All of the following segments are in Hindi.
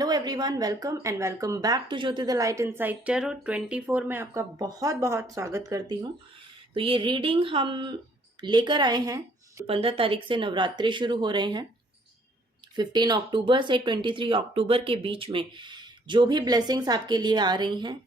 Hello everyone, welcome and welcome back to Jyoti the light inside tarot 24 में आपका बहुत बहुत स्वागत करती हूँ। तो ये रीडिंग हम लेकर आए हैं। 15 तारीख से नवरात्रि शुरू हो रहे हैं। 15 अक्टूबर से 23 अक्टूबर के बीच में जो भी ब्लेसिंग्स आपके लिए आ रही हैं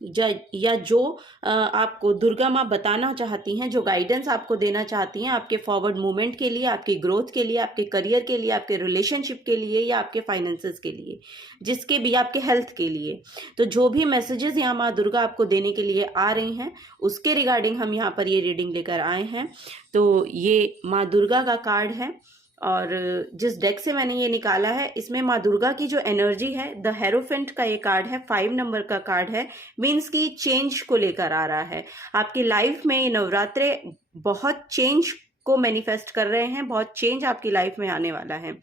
या जो आपको दुर्गा माँ बताना चाहती हैं, जो गाइडेंस आपको देना चाहती हैं आपके फॉरवर्ड मूवमेंट के लिए, आपकी ग्रोथ के लिए, आपके करियर के लिए, आपके रिलेशनशिप के लिए या आपके फाइनेंसेस के लिए, जिसके भी, आपके हेल्थ के लिए, तो जो भी मैसेजेस यहाँ माँ दुर्गा आपको देने के लिए आ रही हैं उसके रिगार्डिंग हम यहाँ पर ये रीडिंग लेकर आए हैं। तो ये माँ दुर्गा का कार्ड है और जिस डेक से मैंने ये निकाला है इसमें माँ दुर्गा की जो एनर्जी है, द हेरोफेंट का ये कार्ड है, 5 नंबर का कार्ड है। मीन्स की चेंज को लेकर आ रहा है आपकी लाइफ में। ये नवरात्रे बहुत चेंज को मैनिफेस्ट कर रहे हैं, बहुत चेंज आपकी लाइफ में आने वाला है।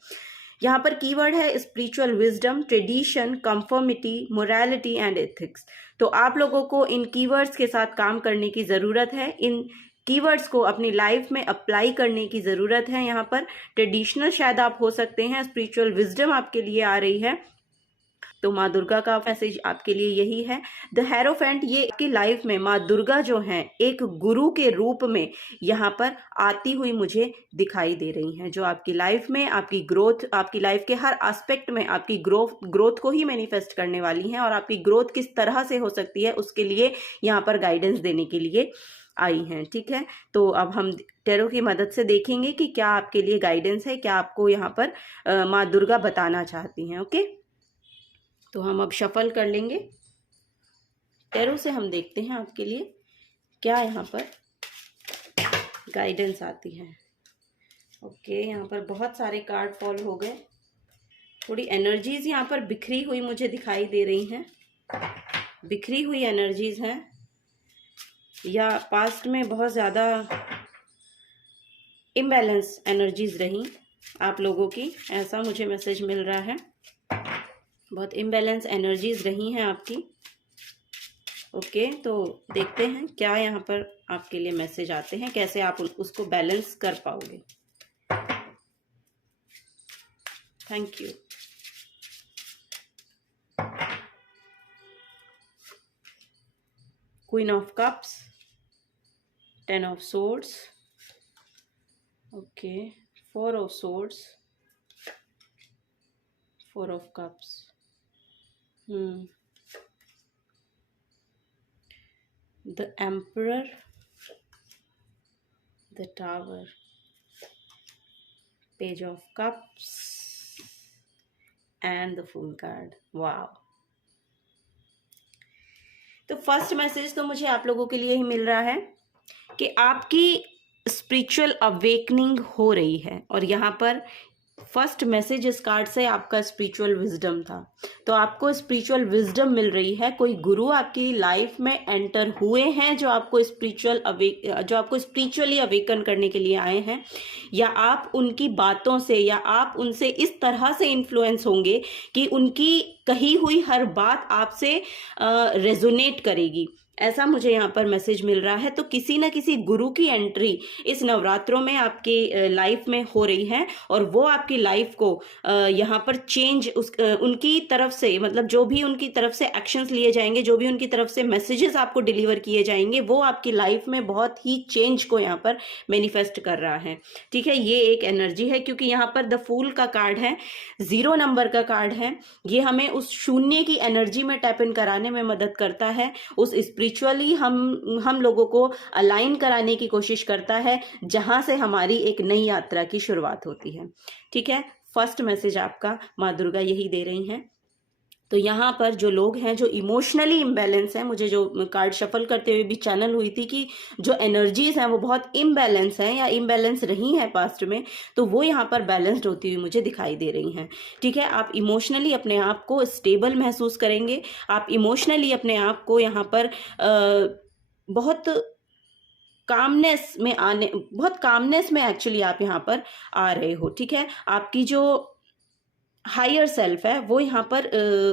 यहाँ पर कीवर्ड है spiritual wisdom, tradition, conformity, morality and ethics. तो आप लोगों को इन कीवर्ड्स के साथ काम करने की ज़रूरत है, इन कीवर्ड्स को अपनी लाइफ में अप्लाई करने की ज़रूरत है। यहाँ पर ट्रेडिशनल शायद आप हो सकते हैं, स्पिरिचुअल विजडम आपके लिए आ रही है। तो माँ दुर्गा का मैसेज आपके लिए यही है। द हेरोफेंट, ये आपकी लाइफ में माँ दुर्गा जो हैं एक गुरु के रूप में यहाँ पर आती हुई मुझे दिखाई दे रही हैं, जो आपकी लाइफ में आपकी ग्रोथ, आपकी लाइफ के हर एस्पेक्ट में आपकी ग्रोथ को ही मैनिफेस्ट करने वाली हैं। और आपकी ग्रोथ किस तरह से हो सकती है उसके लिए यहाँ पर गाइडेंस देने के लिए आई हैं। ठीक है, तो अब हम टैरो की मदद से देखेंगे कि क्या आपके लिए गाइडेंस है, क्या आपको यहाँ पर माँ दुर्गा बताना चाहती हैं। ओके, तो हम अब शफल कर लेंगे। टैरो से हम देखते हैं आपके लिए क्या यहाँ पर गाइडेंस आती है। ओके, यहाँ पर बहुत सारे कार्ड फॉल हो गए। थोड़ी एनर्जीज यहाँ पर बिखरी हुई मुझे दिखाई दे रही हैं, बिखरी हुई एनर्जीज हैं, या पास्ट में बहुत ज़्यादा इम्बैलेंस एनर्जीज रही आप लोगों की, ऐसा मुझे मैसेज मिल रहा है। बहुत इम्बैलेंस एनर्जीज रही हैं आपकी। ओके, तो देखते हैं क्या यहाँ पर आपके लिए मैसेज आते हैं, कैसे आप उसको बैलेंस कर पाओगे। Thank you. Queen of cups, 10 of swords, okay, 4 of swords, 4 of cups, the emperor, the tower, page of cups and the fool card. wow, तो फर्स्ट मैसेज तो मुझे आप लोगों के लिए ही मिल रहा है कि आपकी स्पिरिचुअल अवेकनिंग हो रही है। और यहाँ पर फर्स्ट मैसेज इस कार्ड से आपका स्पिरिचुअल विजडम था, तो आपको स्पिरिचुअल विजडम मिल रही है। कोई गुरु आपकी लाइफ में एंटर हुए हैं जो आपको स्पिरिचुअली अवेकन करने के लिए आए हैं, या आप उनकी बातों से या आप उनसे इस तरह से इन्फ्लुएंस होंगे कि उनकी कही हुई हर बात आपसे रेजोनेट करेगी, ऐसा मुझे यहाँ पर मैसेज मिल रहा है। तो किसी न किसी गुरु की एंट्री इस नवरात्रों में आपके लाइफ में हो रही है और वो आपकी लाइफ को यहाँ पर चेंज उनकी तरफ से, मतलब जो भी उनकी तरफ से एक्शंस लिए जाएंगे, जो भी उनकी तरफ से मैसेजेस आपको डिलीवर किए जाएंगे, वो आपकी लाइफ में बहुत ही चेंज को यहाँ पर मैनिफेस्ट कर रहा है। ठीक है, ये एक एनर्जी है क्योंकि यहाँ पर द फूल का कार्ड है, 0 नंबर का कार्ड है। ये हमें उस शून्य की एनर्जी में टैप इन कराने में मदद करता है, उस स्पिरिचुअली हम लोगों को अलाइन कराने की कोशिश करता है जहां से हमारी एक नई यात्रा की शुरुआत होती है। ठीक है, फर्स्ट मैसेज आपका माँ दुर्गा यही दे रही हैं। तो यहाँ पर जो लोग हैं जो इमोशनली इम्बैलेंस हैं, मुझे जो कार्ड शफल करते हुए भी चैनल हुई थी कि जो एनर्जीज हैं वो बहुत इम्बैलेंस हैं या इम्बैलेंस रही हैं पास्ट में, तो वो यहाँ पर बैलेंस्ड होती हुई मुझे दिखाई दे रही हैं। ठीक है, आप इमोशनली अपने आप को स्टेबल महसूस करेंगे, आप इमोशनली अपने आप को यहाँ पर बहुत कामनेस में एक्चुअली आप यहाँ पर आ रहे हो। ठीक है, आपकी जो हायर सेल्फ है वो यहाँ पर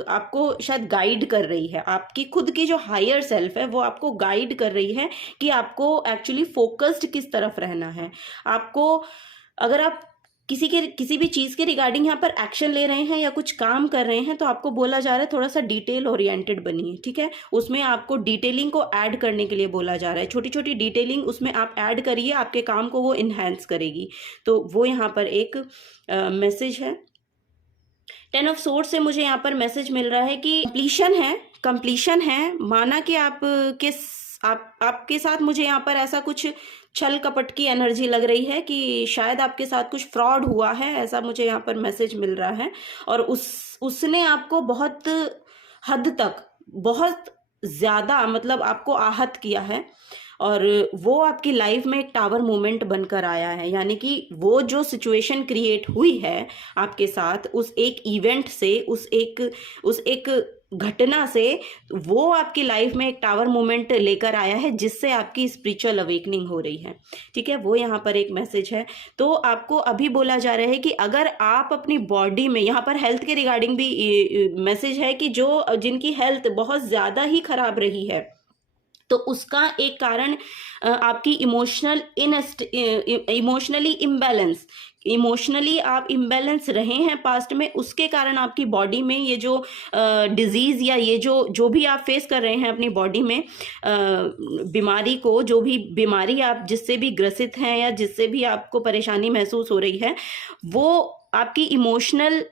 आपको शायद गाइड कर रही है, आपकी खुद की जो हायर सेल्फ है वो आपको गाइड कर रही है कि आपको एक्चुअली फोकस्ड किस तरफ रहना है। आपको, अगर आप किसी भी चीज़ के रिगार्डिंग यहाँ पर एक्शन ले रहे हैं या कुछ काम कर रहे हैं, तो आपको बोला जा रहा है थोड़ा सा डिटेल ओरिएंटेड बनिए, ठीक है। उसमें आपको डिटेलिंग को ऐड करने के लिए बोला जा रहा है, छोटी छोटी डिटेलिंग उसमें आप ऐड करिए, आपके काम को वो इन्हेंस करेगी। तो वो यहाँ पर एक मैसेज है। 10 ऑफ सोर्ड्स से मुझे यहाँ पर मैसेज मिल रहा है कि कंप्लीशन है। माना कि आपके साथ मुझे यहाँ पर ऐसा कुछ छल कपट की एनर्जी लग रही है कि शायद आपके साथ कुछ फ्रॉड हुआ है, ऐसा मुझे यहाँ पर मैसेज मिल रहा है। और उसने आपको बहुत हद तक, बहुत ज़्यादा मतलब आपको आहत किया है, और वो आपकी लाइफ में एक टावर मोमेंट बनकर आया है। यानी कि वो जो सिचुएशन क्रिएट हुई है आपके साथ, उस एक इवेंट से, उस एक घटना से, वो आपकी लाइफ में एक टावर मोमेंट लेकर आया है, जिससे आपकी स्पिरिचुअल अवेकनिंग हो रही है, ठीक है। वो यहाँ पर एक मैसेज है। तो आपको अभी बोला जा रहा है कि अगर आप अपनी बॉडी में, यहाँ पर हेल्थ के रिगार्डिंग भी मैसेज है कि जिनकी हेल्थ बहुत ज़्यादा ही खराब रही है, तो उसका एक कारण आपकी इमोशनली आप इम्बैलेंस रहे हैं पास्ट में, उसके कारण आपकी बॉडी में ये जो डिजीज़ या ये जो भी आप फेस कर रहे हैं अपनी बॉडी में बीमारी को, जो भी बीमारी आप जिससे भी ग्रसित हैं या जिससे भी आपको परेशानी महसूस हो रही है, वो आपकी इमोशनल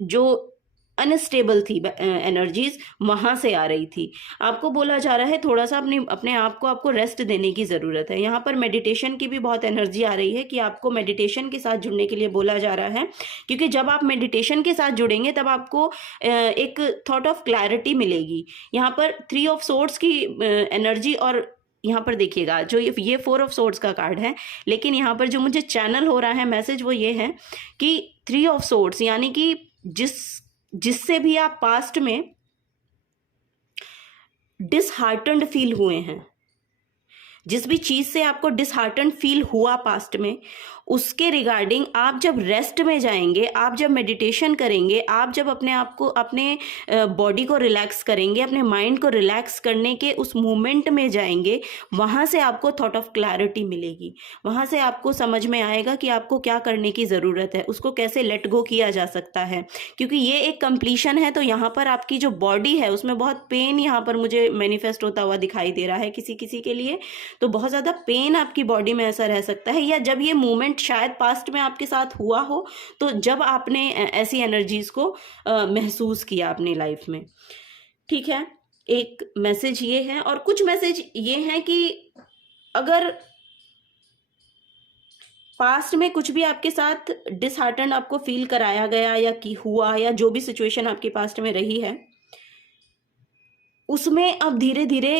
जो अनस्टेबल थी एनर्जीज, वहाँ से आ रही थी। आपको बोला जा रहा है थोड़ा सा अपने आप को आपको रेस्ट देने की ज़रूरत है। यहाँ पर मेडिटेशन की भी बहुत एनर्जी आ रही है कि आपको मेडिटेशन के साथ जुड़ने के लिए बोला जा रहा है, क्योंकि जब आप मेडिटेशन के साथ जुड़ेंगे तब आपको एक थॉट ऑफ क्लैरिटी मिलेगी। यहाँ पर 3 ऑफ सोर्ड्स की एनर्जी, और यहाँ पर देखिएगा जो ये 4 ऑफ सोर्ड्स का कार्ड है, लेकिन यहाँ पर जो मुझे चैनल हो रहा है मैसेज वो ये है कि 3 ऑफ सोर्ड्स, यानी कि जिससे भी आप पास्ट में डिसहार्टन्ड फील हुए हैं, जिस भी चीज़ से आपको डिसहार्टन्ड फील हुआ पास्ट में, उसके रिगार्डिंग आप जब रेस्ट में जाएंगे, आप जब मेडिटेशन करेंगे, आप जब अपने आप को, अपने बॉडी को रिलैक्स करेंगे, अपने माइंड को रिलैक्स करने के उस मोमेंट में जाएंगे, वहाँ से आपको थॉट ऑफ क्लैरिटी मिलेगी। वहाँ से आपको समझ में आएगा कि आपको क्या करने की ज़रूरत है, उसको कैसे लेट गो किया जा सकता है, क्योंकि ये एक कंप्लीशन है। तो यहाँ पर आपकी जो बॉडी है उसमें बहुत पेन यहाँ पर मुझे मैनिफेस्ट होता हुआ दिखाई दे रहा है किसी के लिए। तो बहुत ज़्यादा पेन आपकी बॉडी में ऐसा रह सकता है, या जब ये मूवमेंट शायद पास्ट में आपके साथ हुआ हो, तो जब आपने ऐसी एनर्जीज को महसूस किया अपनी लाइफ में, ठीक है। एक मैसेज ये है, और कुछ मैसेज ये हैं कि अगर पास्ट में कुछ भी आपके साथ डिसहार्टन आपको फील कराया गया या कि हुआ, या जो भी सिचुएशन आपके पास्ट में रही है, उसमें अब धीरे धीरे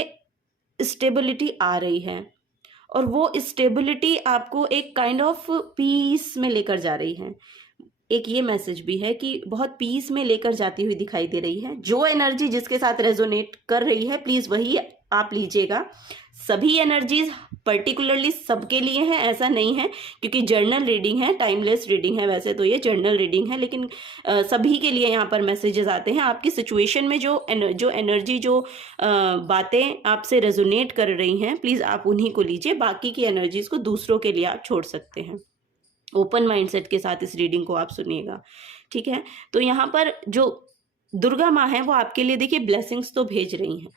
स्टेबिलिटी आ रही है, और वो स्टेबिलिटी आपको एक काइंड ऑफ पीस में लेकर जा रही है। एक ये मैसेज भी है कि बहुत पीस में लेकर जाती हुई दिखाई दे रही है। जो एनर्जी जिसके साथ रेजोनेट कर रही है, प्लीज़ वही आप लीजिएगा। सभी एनर्जीज पर्टिकुलरली सबके लिए हैं ऐसा नहीं है, क्योंकि जर्नल रीडिंग है, टाइमलेस रीडिंग है। वैसे तो ये जर्नल रीडिंग है, लेकिन सभी के लिए यहाँ पर मैसेजेस आते हैं। आपकी सिचुएशन में जो एनर्जी, जो बातें आपसे रेजोनेट कर रही हैं, प्लीज़ आप उन्हीं को लीजिए। बाकी की एनर्जीज को दूसरों के लिए आप छोड़ सकते हैं। ओपन माइंडसेट के साथ इस रीडिंग को आप सुनिएगा, ठीक है। तो यहाँ पर जो दुर्गा माँ है वो आपके लिए देखिए ब्लेसिंग्स तो भेज रही हैं,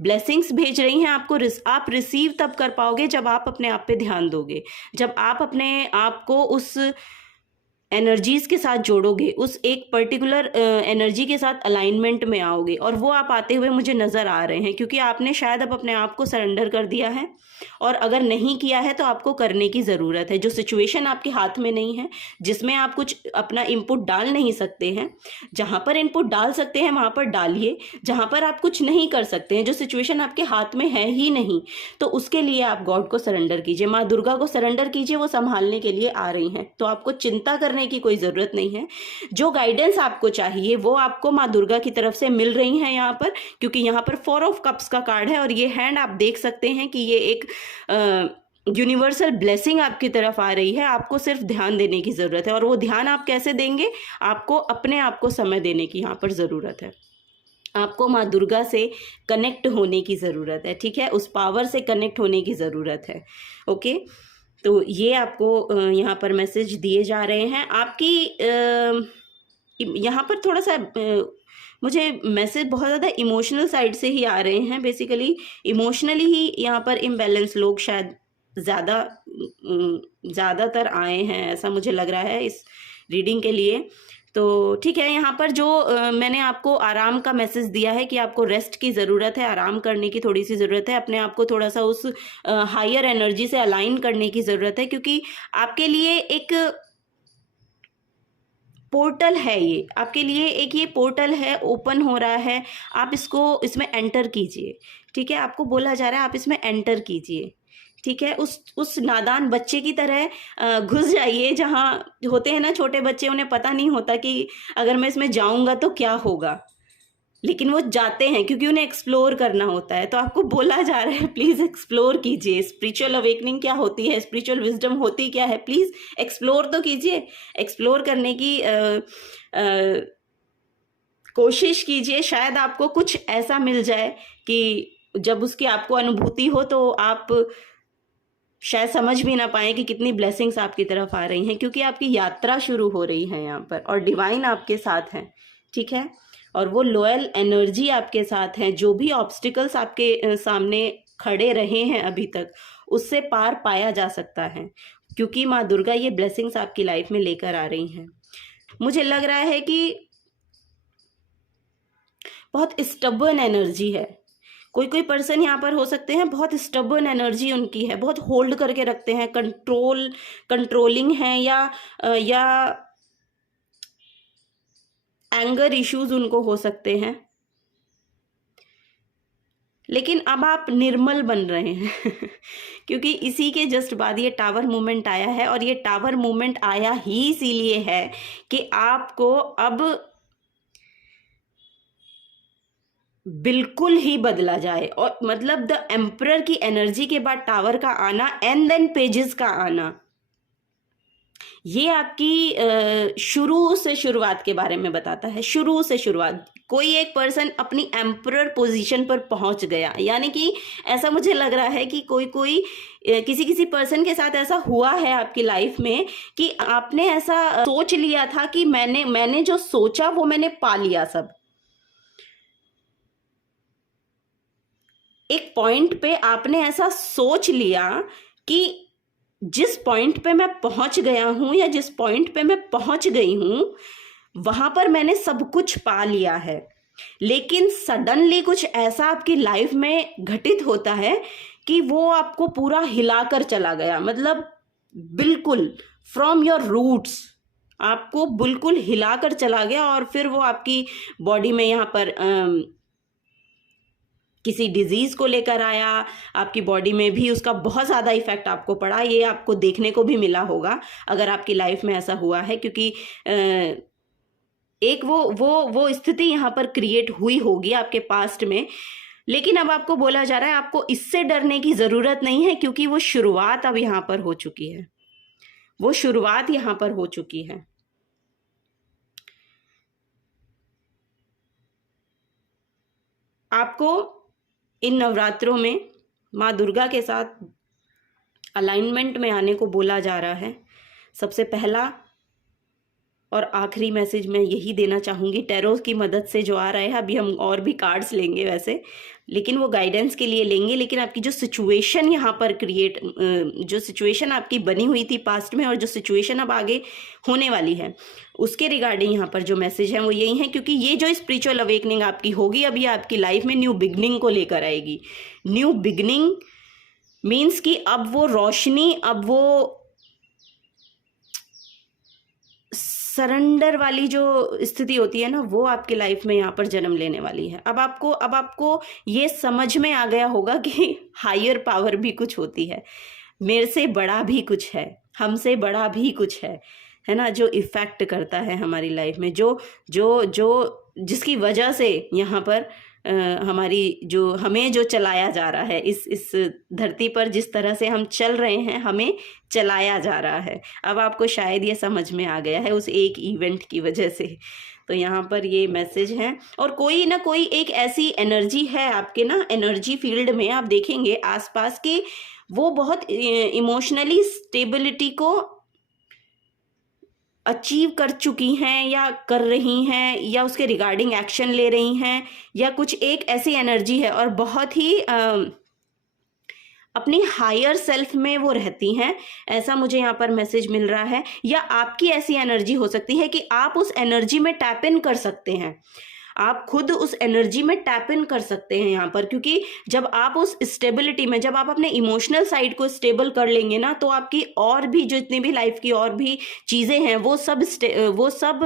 ब्लेसिंग्स भेज रही हैं आपको। आप रिसीव तब कर पाओगे जब आप अपने आप पे ध्यान दोगे, जब आप अपने आप को उस एनर्जीज के साथ जोड़ोगे, उस एक पर्टिकुलर एनर्जी के साथ अलाइनमेंट में आओगे। और वो आप आते हुए मुझे नज़र आ रहे हैं, क्योंकि आपने शायद अब अपने आप को सरेंडर कर दिया है, और अगर नहीं किया है तो आपको करने की ज़रूरत है। जो सिचुएशन आपके हाथ में नहीं है, जिसमें आप कुछ अपना इनपुट डाल नहीं सकते हैं, जहाँ पर इनपुट डाल सकते हैं वहाँ पर डालिए। जहाँ पर आप कुछ नहीं कर सकते हैं, जो सिचुएशन आपके हाथ में है ही नहीं, तो उसके लिए आप गॉड को सरेंडर कीजिए, माँ दुर्गा को सरेंडर कीजिए। वो संभालने के लिए आ रही हैं, तो आपको चिंता करने की कोई ज़रूरत नहीं है। जो गाइडेंस आपको चाहिए वो आपको माँ दुर्गा की तरफ से मिल रही हैं यहाँ पर, क्योंकि यहाँ पर 4 ऑफ कप्स का कार्ड है, और ये हैंड आप देख सकते हैं कि ये एक यूनिवर्सल ब्लेसिंग आपकी तरफ आ रही है। आपको सिर्फ ध्यान देने की ज़रूरत है, और वो ध्यान आप कैसे देंगे? आपको अपने आप को समय देने की यहाँ पर ज़रूरत है। आपको माँ दुर्गा से कनेक्ट होने की ज़रूरत है, ठीक है। उस पावर से कनेक्ट होने की ज़रूरत है, ओके। तो ये आपको यहाँ पर मैसेज दिए जा रहे हैं। आपकी यहाँ पर थोड़ा सा मुझे मैसेज बहुत ज़्यादा इमोशनल साइड से ही आ रहे हैं। बेसिकली इमोशनली ही यहाँ पर इम्बैलेंस लोग शायद ज़्यादातर आए हैं, ऐसा मुझे लग रहा है इस रीडिंग के लिए। तो ठीक है, यहाँ पर जो मैंने आपको आराम का मैसेज दिया है कि आपको रेस्ट की ज़रूरत है, आराम करने की थोड़ी सी ज़रूरत है, अपने आप को थोड़ा सा उस हायर एनर्जी से अलाइन करने की ज़रूरत है, क्योंकि आपके लिए एक पोर्टल है, ये आपके लिए एक ये पोर्टल है, ओपन हो रहा है। आप इसमें एंटर कीजिए। ठीक है, आपको बोला जा रहा है आप इसमें एंटर कीजिए। ठीक है, उस नादान बच्चे की तरह घुस जाइए। जहाँ होते हैं ना छोटे बच्चे, उन्हें पता नहीं होता कि अगर मैं इसमें जाऊंगा तो क्या होगा, लेकिन वो जाते हैं क्योंकि उन्हें एक्सप्लोर करना होता है। तो आपको बोला जा रहा है प्लीज़ एक्सप्लोर कीजिए। स्पिरिचुअल अवेकनिंग क्या होती है, स्पिरिचुअल विजडम होती क्या है, प्लीज़ एक्सप्लोर तो कीजिए। एक्सप्लोर करने की कोशिश कीजिए। शायद आपको कुछ ऐसा मिल जाए कि जब उसकी आपको अनुभूति हो तो आप शायद समझ भी ना पाए कि कितनी ब्लेसिंग्स आपकी तरफ आ रही हैं, क्योंकि आपकी यात्रा शुरू हो रही है यहाँ पर और डिवाइन आपके साथ हैं। ठीक है, और वो लॉयल एनर्जी आपके साथ है। जो भी ऑब्स्टिकल्स आपके सामने खड़े रहे हैं अभी तक, उससे पार पाया जा सकता है, क्योंकि माँ दुर्गा ये ब्लेसिंग्स आपकी लाइफ में लेकर आ रही हैं। मुझे लग रहा है कि बहुत स्टबर्न एनर्जी है। कोई पर्सन यहाँ पर हो सकते हैं, बहुत स्टबर्न एनर्जी उनकी है, बहुत होल्ड करके रखते हैं, कंट्रोलिंग है, या एंगर इश्यूज उनको हो सकते हैं। लेकिन अब आप निर्मल बन रहे हैं क्योंकि इसी के जस्ट बाद ये टावर मूवमेंट आया है, और ये टावर मूवमेंट आया ही इसीलिए है कि आपको अब बिल्कुल ही बदला जाए। और मतलब द एम्परर की एनर्जी के बाद टावर का आना एंड देन पेजेस का आना, ये आपकी शुरू से शुरुआत के बारे में बताता है। शुरू से शुरुआत, कोई एक पर्सन अपनी एम्परर पोजीशन पर पहुंच गया, यानी कि ऐसा मुझे लग रहा है कि किसी पर्सन के साथ ऐसा हुआ है आपकी लाइफ में कि आपने ऐसा सोच लिया था कि मैंने जो सोचा वो मैंने पा लिया सब। एक पॉइंट पे आपने ऐसा सोच लिया कि जिस पॉइंट पे मैं पहुंच गया हूं या जिस पॉइंट पे मैं पहुंच गई हूं, वहां पर मैंने सब कुछ पा लिया है। लेकिन सडनली कुछ ऐसा आपकी लाइफ में घटित होता है कि वो आपको पूरा हिलाकर चला गया। मतलब बिल्कुल फ्रॉम योर रूट्स आपको बिल्कुल हिलाकर चला गया, और फिर वो आपकी बॉडी में यहाँ पर किसी डिजीज़ को लेकर आया। आपकी बॉडी में भी उसका बहुत ज़्यादा इफेक्ट आपको पड़ा। ये आपको देखने को भी मिला होगा अगर आपकी लाइफ में ऐसा हुआ है, क्योंकि एक वो स्थिति यहाँ पर क्रिएट हुई होगी आपके पास्ट में। लेकिन अब आपको बोला जा रहा है आपको इससे डरने की ज़रूरत नहीं है, क्योंकि वो शुरुआत अब यहाँ पर हो चुकी है। वो शुरुआत यहाँ पर हो चुकी है। आपको इन नवरात्रों में माँ दुर्गा के साथ अलाइनमेंट में आने को बोला जा रहा है। सबसे पहला और आखिरी मैसेज मैं यही देना चाहूँगी, टैरो की मदद से जो आ रहा है। अभी हम और भी कार्ड्स लेंगे वैसे, लेकिन वो गाइडेंस के लिए लेंगे। लेकिन आपकी जो सिचुएशन यहाँ पर जो सिचुएशन आपकी बनी हुई थी पास्ट में, और जो सिचुएशन अब आगे होने वाली है, उसके रिगार्डिंग यहाँ पर जो मैसेज है वो यही है। क्योंकि ये जो स्पिरिचुअल अवेकनिंग आपकी होगी, अब ये आपकी लाइफ में न्यू बिगनिंग को लेकर आएगी। न्यू बिगनिंग मीन्स कि अब वो रोशनी, अब वो सरेंडर वाली जो स्थिति होती है ना, वो आपकी लाइफ में यहाँ पर जन्म लेने वाली है। अब आपको ये समझ में आ गया होगा कि हायर पावर भी कुछ होती है, मेरे से बड़ा भी कुछ है, हमसे बड़ा भी कुछ है ना, जो इफेक्ट करता है हमारी लाइफ में, जो जिसकी वजह से यहाँ पर हमें जो चलाया जा रहा है, इस धरती पर जिस तरह से हम चल रहे हैं, हमें चलाया जा रहा है। अब आपको शायद ये समझ में आ गया है उस एक इवेंट की वजह से। तो यहाँ पर ये मैसेज है, और कोई ना कोई एक ऐसी एनर्जी है आपके ना एनर्जी फील्ड में, आप देखेंगे आसपास के वो बहुत इमोशनली स्टेबिलिटी को अचीव कर चुकी हैं या कर रही हैं, या उसके रिगार्डिंग एक्शन ले रही हैं, या कुछ एक ऐसी एनर्जी है और बहुत ही अपनी हायर सेल्फ में वो रहती हैं, ऐसा मुझे यहाँ पर मैसेज मिल रहा है। या आपकी ऐसी एनर्जी हो सकती है कि आप उस एनर्जी में टैप इन कर सकते हैं, आप खुद उस एनर्जी में टैप इन कर सकते हैं यहाँ पर, क्योंकि जब आप उस स्टेबिलिटी में, जब आप अपने इमोशनल साइड को स्टेबल कर लेंगे ना, तो आपकी और भी जो इतनी भी लाइफ की और भी चीज़ें हैं वो सब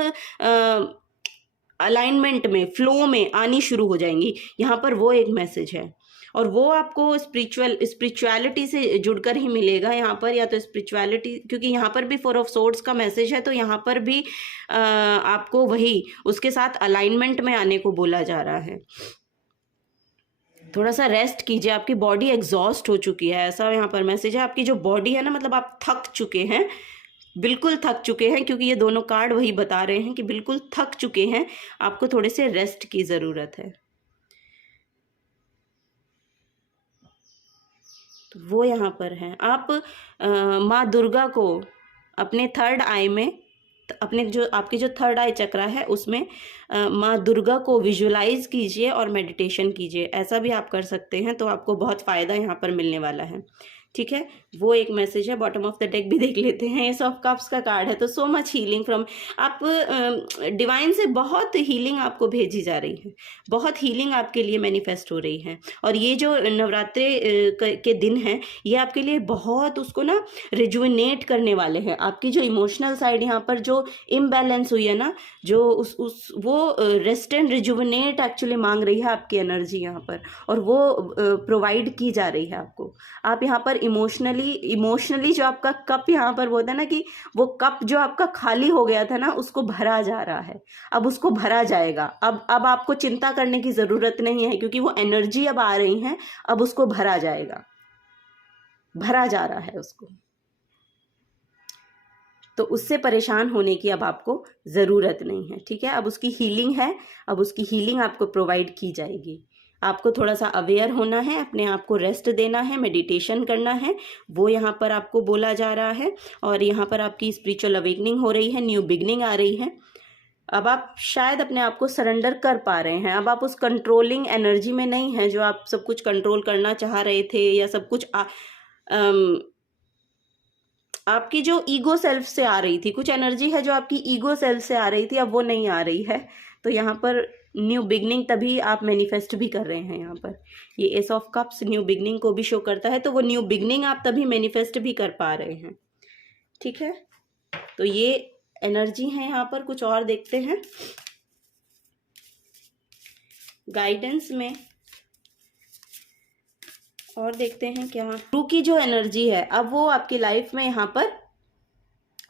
अलाइनमेंट में, फ्लो में आनी शुरू हो जाएंगी। यहाँ पर वो एक मैसेज है, और वो आपको स्पिरिचुअलिटी से जुड़कर ही मिलेगा यहाँ पर, या तो स्पिरिचुअलिटी, क्योंकि यहाँ पर भी 4 ऑफ सोर्ड्स का मैसेज है, तो यहाँ पर भी आपको वही उसके साथ अलाइनमेंट में आने को बोला जा रहा है। थोड़ा सा रेस्ट कीजिए, आपकी बॉडी एग्जॉस्ट हो चुकी है, ऐसा यहाँ पर मैसेज है। आपकी जो बॉडी है ना, मतलब आप थक चुके हैं, बिल्कुल थक चुके हैं, क्योंकि ये दोनों कार्ड वही बता रहे हैं कि बिल्कुल थक चुके हैं, आपको थोड़े से रेस्ट की ज़रूरत है। तो वो यहाँ पर है। आप माँ दुर्गा को अपने थर्ड आई में, अपने जो आपकी जो थर्ड आई चक्रा है उसमें माँ दुर्गा को विजुलाइज कीजिए और मेडिटेशन कीजिए, ऐसा भी आप कर सकते हैं, तो आपको बहुत फ़ायदा यहाँ पर मिलने वाला है। ठीक है, वो एक मैसेज है। बॉटम ऑफ द डेक भी देख लेते हैं, एस ऑफ कप्स का कार्ड है। तो सो मच हीलिंग फ्रॉम, आप डिवाइन से बहुत हीलिंग आपको भेजी जा रही है, बहुत हीलिंग आपके लिए मैनिफेस्ट हो रही है। और ये जो नवरात्रे के दिन हैं, ये आपके लिए बहुत उसको ना रिजुविनेट करने वाले हैं। आपकी जो इमोशनल साइड यहाँ पर जो इम्बैलेंस हुई है ना, जो वो रेस्ट एंड रिजुविनेट एक्चुअली मांग रही है आपकी एनर्जी यहाँ पर, और वो प्रोवाइड की जा रही है आपको। आप यहाँ पर इमोशनली जो आपका कप यहाँ पर बोलता है ना, कि वो कप जो आपका खाली हो गया था ना, उसको भरा जा रहा है, अब उसको भरा जाएगा। अब आपको चिंता करने की ज़रूरत नहीं है, क्योंकि वो एनर्जी अब आ रही है, अब उसको भरा जाएगा, भरा जा रहा है उसको। तो उससे परेशान होने की अब आपको ज़रूरत नहीं है। ठीक है, अब उसकी हीलिंग है, अब उसकी हीलिंग आपको प्रोवाइड की जाएगी। आपको थोड़ा सा अवेयर होना है, अपने आप को रेस्ट देना है, मेडिटेशन करना है, वो यहाँ पर आपको बोला जा रहा है। और यहाँ पर आपकी स्पिरिचुअल अवेकनिंग हो रही है, न्यू बिगनिंग आ रही है। अब आप शायद अपने आप को सरेंडर कर पा रहे हैं, अब आप उस कंट्रोलिंग एनर्जी में नहीं हैं जो आप सब कुछ कंट्रोल करना चाह रहे थे, या सब कुछ आपकी जो ईगो सेल्फ से आ रही थी, कुछ एनर्जी है जो आपकी ईगो सेल्फ से आ रही थी, अब वो नहीं आ रही है। तो यहाँ पर न्यू बिगनिंग तभी आप मैनिफेस्ट भी कर रहे हैं। यहाँ पर ये S of cups new beginning को भी शो करता है, तो वो न्यू बिगनिंग आप तभी मैनिफेस्ट भी कर पा रहे हैं। ठीक है, तो ये एनर्जी है यहाँ पर। कुछ और देखते हैं गाइडेंस में, और देखते हैं क्या गुरु की जो एनर्जी है, अब वो आपकी लाइफ में यहाँ पर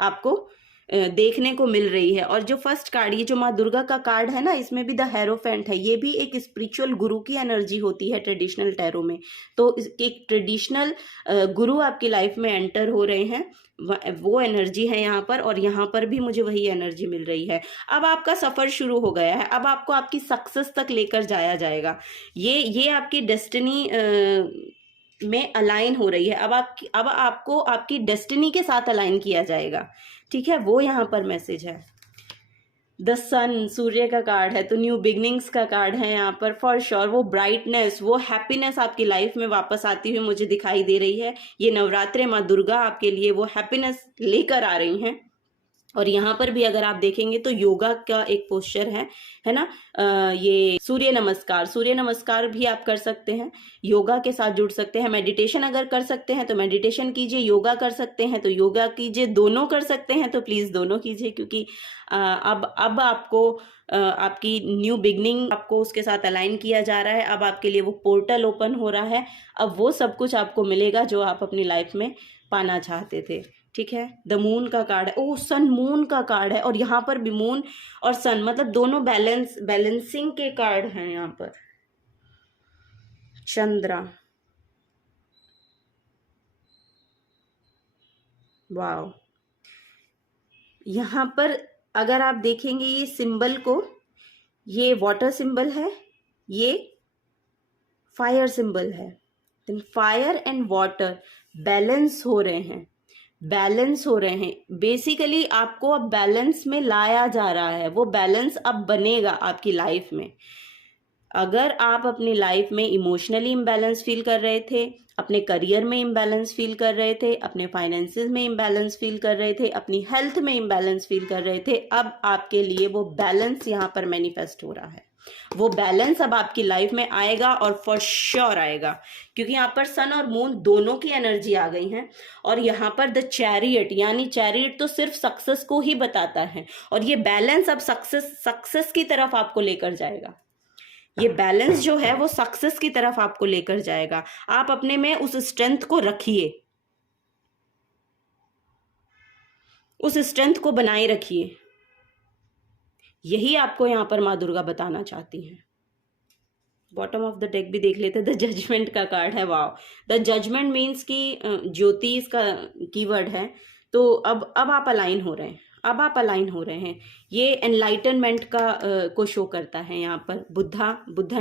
आपको देखने को मिल रही है। और जो फर्स्ट कार्ड, ये जो माँ दुर्गा का कार्ड है ना, इसमें भी द हेरोफेंट है, ये भी एक स्पिरिचुअल गुरु की एनर्जी होती है ट्रेडिशनल टैरो में। तो एक ट्रेडिशनल गुरु आपकी लाइफ में एंटर हो रहे हैं, वो एनर्जी है यहाँ पर। और यहाँ पर भी मुझे वही एनर्जी मिल रही है। अब आपका सफ़र शुरू हो गया है, अब आपको आपकी सक्सेस तक लेकर जाया जाएगा। ये आपकी डेस्टिनी में अलाइन हो रही है। अब आपको आपकी डेस्टिनी के साथ अलाइन किया जाएगा। ठीक है, वो यहाँ पर मैसेज है। द सन, सूर्य का कार्ड है, तो न्यू बिगनिंग्स का कार्ड है यहाँ पर फॉर श्योर। वो ब्राइटनेस, वो हैप्पीनेस आपकी लाइफ में वापस आती हुई मुझे दिखाई दे रही है। ये नवरात्रे माँ दुर्गा आपके लिए वो हैप्पीनेस लेकर आ रही हैं। और यहाँ पर भी अगर आप देखेंगे तो योगा का एक पोस्चर है ना, ये सूर्य नमस्कार भी आप कर सकते हैं, योगा के साथ जुड़ सकते हैं। मेडिटेशन अगर कर सकते हैं तो मेडिटेशन कीजिए, योगा कर सकते हैं तो योगा कीजिए, दोनों कर सकते हैं तो प्लीज़ दोनों कीजिए, क्योंकि अब आपको आपकी न्यू बिगनिंग आपको उसके साथ अलाइन किया जा रहा है। अब आपके लिए वो पोर्टल ओपन हो रहा है, अब वो सब कुछ आपको मिलेगा जो आप अपनी लाइफ में पाना चाहते थे। ठीक है, द मून का कार्ड है, ओह सन मून का कार्ड है, और यहाँ पर भी मून और सन मतलब दोनों बैलेंसिंग के कार्ड हैं यहाँ पर। चंद्रा, वाव, यहाँ पर अगर आप देखेंगे ये सिंबल को, ये वाटर सिंबल है, ये फायर सिंबल है। फायर एंड वाटर, बैलेंस हो रहे हैं, बैलेंस हो रहे हैं। बेसिकली आपको अब बैलेंस में लाया जा रहा है, वो बैलेंस अब बनेगा आपकी लाइफ में। अगर आप अपनी लाइफ में इमोशनली इम्बैलेंस फील कर रहे थे, अपने करियर में इम्बैलेंस फील कर रहे थे, अपने फाइनेंसेस में इम्बैलेंस फील कर रहे थे, अपनी हेल्थ में इम्बैलेंस फील कर रहे थे, अब आपके लिए वो बैलेंस यहाँ पर मैनिफेस्ट हो रहा है। वो बैलेंस अब आपकी लाइफ में आएगा और फॉर श्योर आएगा, क्योंकि यहाँ पर सन और मून दोनों की एनर्जी आ गई है। और यहाँ पर द चैरियट, यानी चैरियट तो सिर्फ सक्सेस को ही बताता है, और ये बैलेंस अब सक्सेस की तरफ आपको लेकर जाएगा। ये बैलेंस जो है वो सक्सेस की तरफ आपको लेकर जाएगा। आप अपने में उस स्ट्रेंथ को रखिए, उस स्ट्रेंथ को बनाए रखिए। यही आपको यहां पर माँ दुर्गा बताना चाहती हैं। बॉटम ऑफ द डेक भी देख लेते हैं। द जजमेंट का कार्ड है। वाओ, द जजमेंट मीन्स कि ज्योति इसका कीवर्ड है। तो अब आप अलाइन हो रहे हैं, अब आप अलाइन हो रहे हैं। ये एनलाइटनमेंट का को शो करता है। यहाँ पर बुद्धा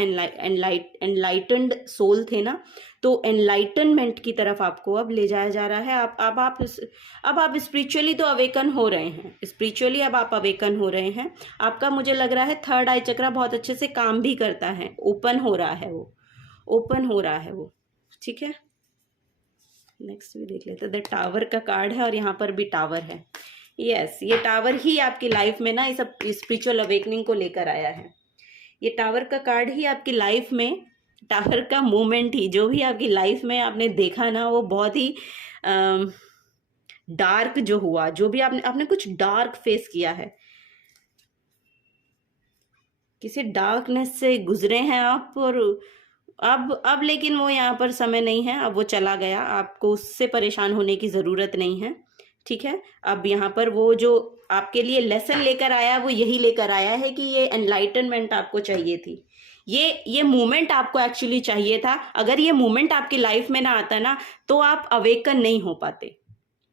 एनलाइटेंड सोल थे ना, तो एनलाइटनमेंट की तरफ आपको अब ले जाया जा रहा है। अब आप स्पिरिचुअली तो अवेकन हो रहे हैं, स्पिरिचुअली अब आप अवेकन हो रहे हैं। आपका मुझे लग रहा है थर्ड आई चक्रा बहुत अच्छे से काम भी करता है, ओपन हो रहा है वो, ओपन हो रहा है वो। ठीक है, नेक्स्ट भी देख लेते हैं। द टावर का कार्ड है और यहाँ पर भी टावर है। यस, ये टावर ही आपकी लाइफ में ना इस स्पिरिचुअल अवेकनिंग को लेकर आया है। ये टावर का कार्ड ही आपकी लाइफ में, टावर का मोमेंट ही, जो भी आपकी लाइफ में आपने देखा ना, वो बहुत ही डार्क जो हुआ, जो भी आपने कुछ डार्क फेस किया है, किसी डार्कनेस से गुजरे हैं आप। और अब लेकिन वो यहाँ पर समय नहीं है, अब वो चला गया, आपको उससे परेशान होने की ज़रूरत नहीं है। ठीक है, अब यहाँ पर वो जो आपके लिए लेसन लेकर आया, वो यही लेकर आया है कि ये एनलाइटनमेंट आपको चाहिए थी, ये मोमेंट आपको एक्चुअली चाहिए था। अगर ये मोमेंट आपकी लाइफ में ना आता ना, तो आप अवेकन नहीं हो पाते।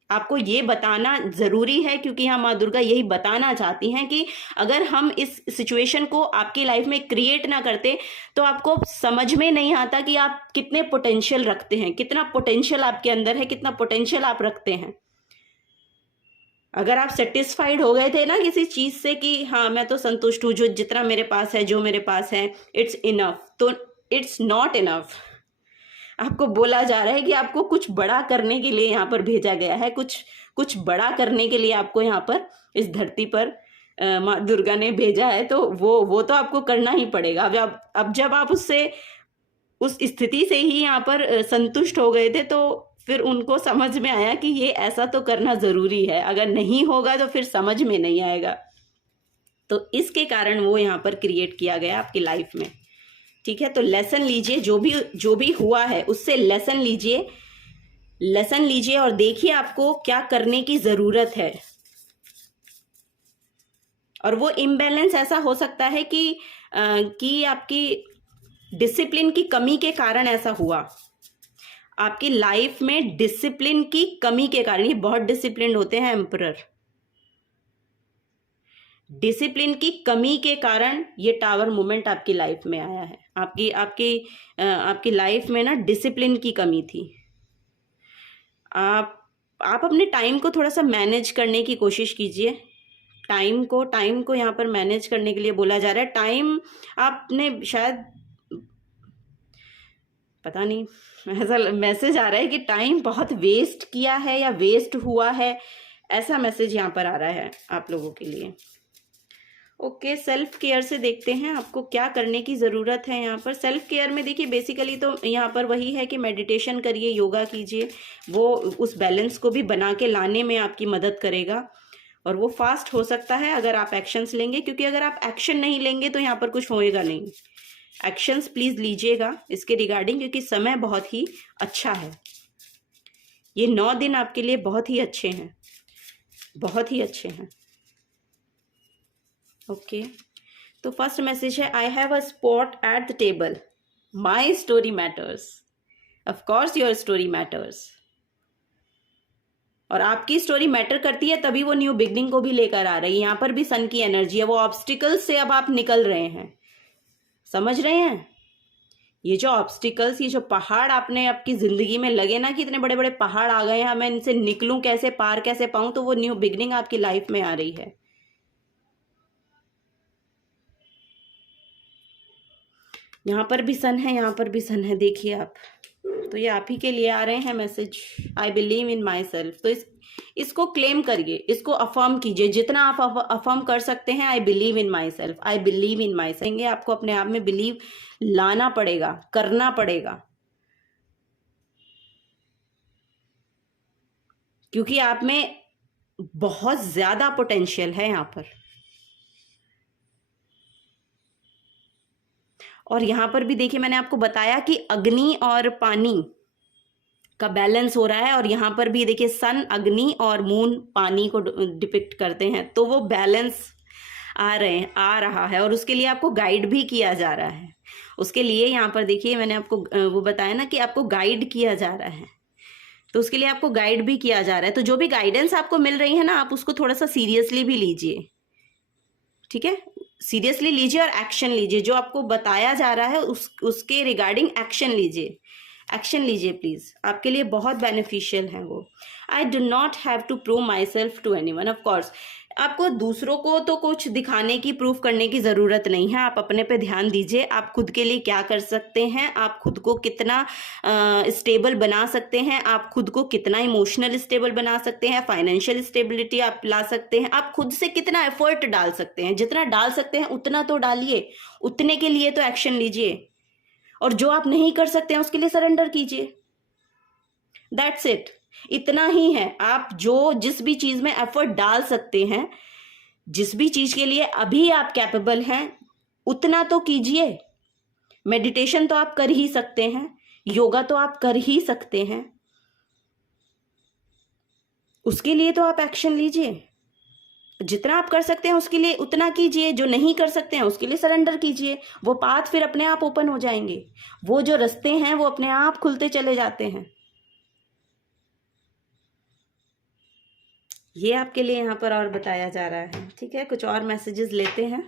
आपको ये बताना जरूरी है, क्योंकि यहाँ माँ दुर्गा यही बताना चाहती हैं कि अगर हम इस सिचुएशन को आपकी लाइफ में क्रिएट ना करते, तो आपको समझ में नहीं आता कि आप कितने पोटेंशियल रखते हैं, कितना पोटेंशियल आपके अंदर है, कितना पोटेंशियल आप रखते हैं। अगर आप सेटिस्फाइड हो गए थे ना किसी चीज से कि हाँ मैं तो संतुष्ट हूँ, जो जितना मेरे पास है, जो मेरे पास है इट्स इनफ, तो इट्स नॉट इनफ। आपको बोला जा रहा है कि आपको कुछ बड़ा करने के लिए यहाँ पर भेजा गया है, कुछ बड़ा करने के लिए आपको यहाँ पर इस धरती पर माँ दुर्गा ने भेजा है। तो वो तो आपको करना ही पड़ेगा। अब जब आप उस स्थिति से ही यहाँ पर संतुष्ट हो गए थे, तो फिर उनको समझ में आया कि ये ऐसा तो करना जरूरी है, अगर नहीं होगा तो फिर समझ में नहीं आएगा। तो इसके कारण वो यहाँ पर क्रिएट किया गया आपकी लाइफ में। ठीक है, तो लेसन लीजिए, जो भी हुआ है उससे लेसन लीजिए और देखिए आपको क्या करने की जरूरत है। और वो इम्बैलेंस ऐसा हो सकता है कि आपकी डिसिप्लिन की कमी के कारण ऐसा हुआ। आपकी लाइफ में डिसिप्लिन की कमी के कारण, ये बहुत डिसिप्लिन होते हैं एम्परर, डिसिप्लिन की कमी के कारण ये टावर मोमेंट आपकी लाइफ में आया है। आपकी लाइफ में ना डिसिप्लिन की कमी थी। आप अपने टाइम को थोड़ा सा मैनेज करने की कोशिश कीजिए। टाइम को यहाँ पर मैनेज करने के लिए बोला जा रहा है। टाइम आपने शायद, पता नहीं, ऐसा मैसेज आ रहा है कि टाइम बहुत वेस्ट किया है या वेस्ट हुआ है, ऐसा मैसेज यहाँ पर आ रहा है आप लोगों के लिए। ओके, सेल्फ केयर से देखते हैं आपको क्या करने की ज़रूरत है। यहाँ पर सेल्फ केयर में देखिए बेसिकली तो यहाँ पर वही है कि मेडिटेशन करिए, योगा कीजिए, वो उस बैलेंस को भी बना के लाने में आपकी मदद करेगा। और वो फास्ट हो सकता है अगर आप एक्शंस लेंगे, क्योंकि अगर आप एक्शन नहीं लेंगे तो यहाँ पर कुछ होएगा नहीं। एक्शंस प्लीज लीजिएगा इसके रिगार्डिंग, क्योंकि समय बहुत ही अच्छा है। ये 9 दिन आपके लिए बहुत ही अच्छे हैं, बहुत ही अच्छे हैं। ओके, तो फर्स्ट मैसेज है, I have a spot at the table, my story matters. Of course your story matters, और आपकी स्टोरी मैटर करती है, तभी वो न्यू बिगनिंग को भी लेकर आ रही है। यहाँ पर भी सन की एनर्जी है, वो ऑब्स्टिकल से अब आप निकल रहे हैं, समझ रहे हैं। ये जो ऑब्स्टिकल्स, ये जो पहाड़ आपने आपकी जिंदगी में लगे ना कि इतने बड़े बड़े पहाड़ आ गए हैं, मैं इनसे निकलूं कैसे, पार कैसे पाऊं, तो वो न्यू बिगनिंग आपकी लाइफ में आ रही है। यहाँ पर भी सन है, यहाँ पर भी सन है, देखिए आप। तो ये आप ही के लिए आ रहे हैं message. I believe in my self. तो इसको क्लेम करिए, इसको अफर्म कीजिए जितना आप अफर्म कर सकते हैं। I believe in my self, I believe in my self. आपको अपने आप में बिलीव लाना पड़ेगा, करना पड़ेगा, क्योंकि आप में बहुत ज्यादा पोटेंशियल है यहाँ पर। और यहाँ पर भी देखिए, मैंने आपको बताया कि अग्नि और पानी का बैलेंस हो रहा है, और यहाँ पर भी देखिए सन अग्नि और मून पानी को डिपिक्ट करते हैं, तो वो बैलेंस आ रहा है, और उसके लिए आपको गाइड भी किया जा रहा है। उसके लिए यहाँ पर देखिए मैंने आपको वो बताया ना कि आपको गाइड किया जा रहा है, तो उसके लिए आपको गाइड भी किया जा रहा है। तो जो भी गाइडेंस आपको मिल रही है ना, आप उसको थोड़ा सा सीरियसली भी लीजिए, ठीक है? सीरियसली लीजिए और एक्शन लीजिए। जो आपको बताया जा रहा है उसके रिगार्डिंग एक्शन लीजिए, एक्शन लीजिए प्लीज। आपके लिए बहुत बेनिफिशियल है वो। I do not have to prove myself to anyone. Of course आपको दूसरों को तो कुछ दिखाने की, प्रूफ करने की ज़रूरत नहीं है। आप अपने पे ध्यान दीजिए, आप खुद के लिए क्या कर सकते हैं, आप खुद को कितना स्टेबल बना सकते हैं, आप खुद को कितना इमोशनल स्टेबल बना सकते हैं, फाइनेंशियल स्टेबिलिटी आप ला सकते हैं, आप खुद से कितना एफर्ट डाल सकते हैं। जितना डाल सकते हैं उतना तो डालिए, उतने के लिए तो एक्शन लीजिए, और जो आप नहीं कर सकते हैं उसके लिए सरेंडर कीजिए। दैट्स इट, इतना ही है। आप जो जिस भी चीज में एफर्ट डाल सकते हैं, जिस भी चीज के लिए अभी आप कैपेबल हैं, उतना तो कीजिए। मेडिटेशन तो आप कर ही सकते हैं, योगा तो आप कर ही सकते हैं, उसके लिए तो आप एक्शन लीजिए। जितना आप कर सकते हैं उसके लिए उतना कीजिए, जो नहीं कर सकते हैं उसके लिए सरेंडर कीजिए। वो पाथ फिर अपने आप ओपन हो जाएंगे, वो जो रास्ते हैं वो अपने आप खुलते चले जाते हैं। ये आपके लिए यहाँ पर और बताया जा रहा है, ठीक है? कुछ और मैसेजेस लेते हैं।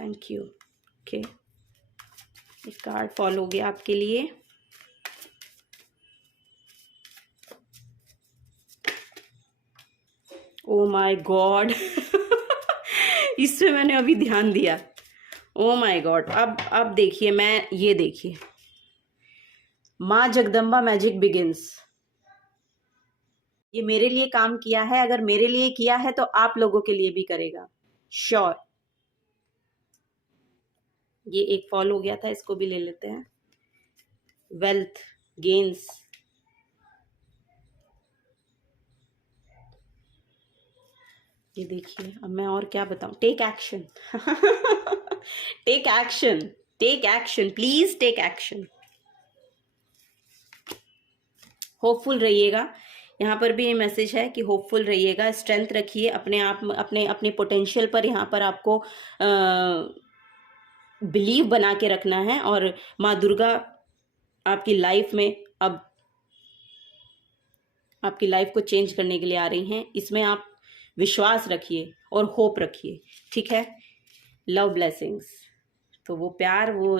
Thank you. ओके, एक कार्ड फॉल हो गया आपके लिए। ओ माय गॉड इसमें मैंने अभी ध्यान दिया। ओ माय गॉड, अब देखिए, मैं ये देखिए, माँ जगदम्बा मैजिक बिगिंस। ये मेरे लिए काम किया है, अगर मेरे लिए किया है तो आप लोगों के लिए भी करेगा, श्योर। ये एक फॉल हो गया था, इसको भी ले लेते हैं। वेल्थ गेन्स, ये देखिए। अब मैं और क्या बताऊं? Take action take action, take action, please take action. Hopeful रहिएगा। यहाँ पर भी ये मैसेज है कि होपफुल रहिएगा, स्ट्रेंथ रखिए अपने आप, अपने अपने पोटेंशियल पर। यहाँ पर आपको बिलीव बना के रखना है, और माँ दुर्गा आपकी लाइफ में अब आपकी लाइफ को चेंज करने के लिए आ रही हैं। इसमें आप विश्वास रखिए और होप रखिए, ठीक है? लव ब्लेसिंग्स, तो वो प्यार, वो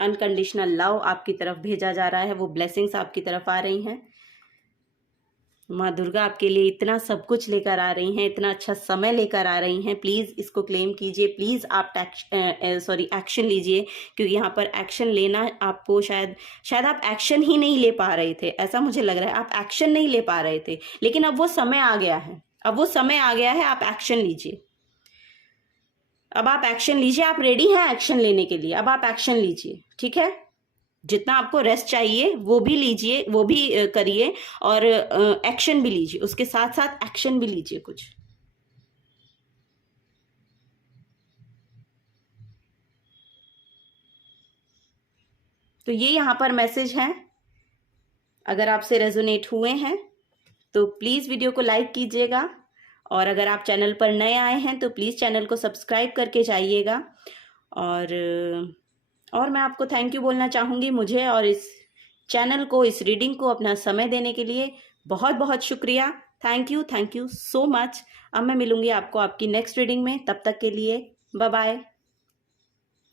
अनकंडीशनल लव आपकी तरफ भेजा जा रहा है, वो ब्लेसिंग्स आपकी तरफ आ रही हैं। माँ दुर्गा आपके लिए इतना सब कुछ लेकर आ रही हैं, इतना अच्छा समय लेकर आ रही हैं। प्लीज़ इसको क्लेम कीजिए, प्लीज़ आप एक्शन लीजिए, क्योंकि यहाँ पर एक्शन लेना आपको शायद आप एक्शन ही नहीं ले पा रहे थे। ऐसा मुझे लग रहा है आप एक्शन नहीं ले पा रहे थे, लेकिन अब वो समय आ गया है, अब वो समय आ गया है, आप एक्शन लीजिए। अब आप एक्शन लीजिए, आप रेडी हैं एक्शन लेने के लिए, अब आप एक्शन लीजिए, ठीक है? जितना आपको रेस्ट चाहिए वो भी लीजिए, वो भी करिए, और एक्शन भी लीजिए, उसके साथ साथ एक्शन भी लीजिए कुछ। तो ये यहाँ पर मैसेज है। अगर आपसे रेजोनेट हुए हैं तो प्लीज़ वीडियो को लाइक कीजिएगा, और अगर आप चैनल पर नए आए हैं तो प्लीज़ चैनल को सब्सक्राइब करके जाइएगा। और मैं आपको थैंक यू बोलना चाहूँगी, मुझे और इस चैनल को, इस रीडिंग को अपना समय देने के लिए बहुत बहुत शुक्रिया। Thank you so much. अब मैं मिलूंगी आपको आपकी नेक्स्ट रीडिंग में, तब तक के लिए बाय बाय।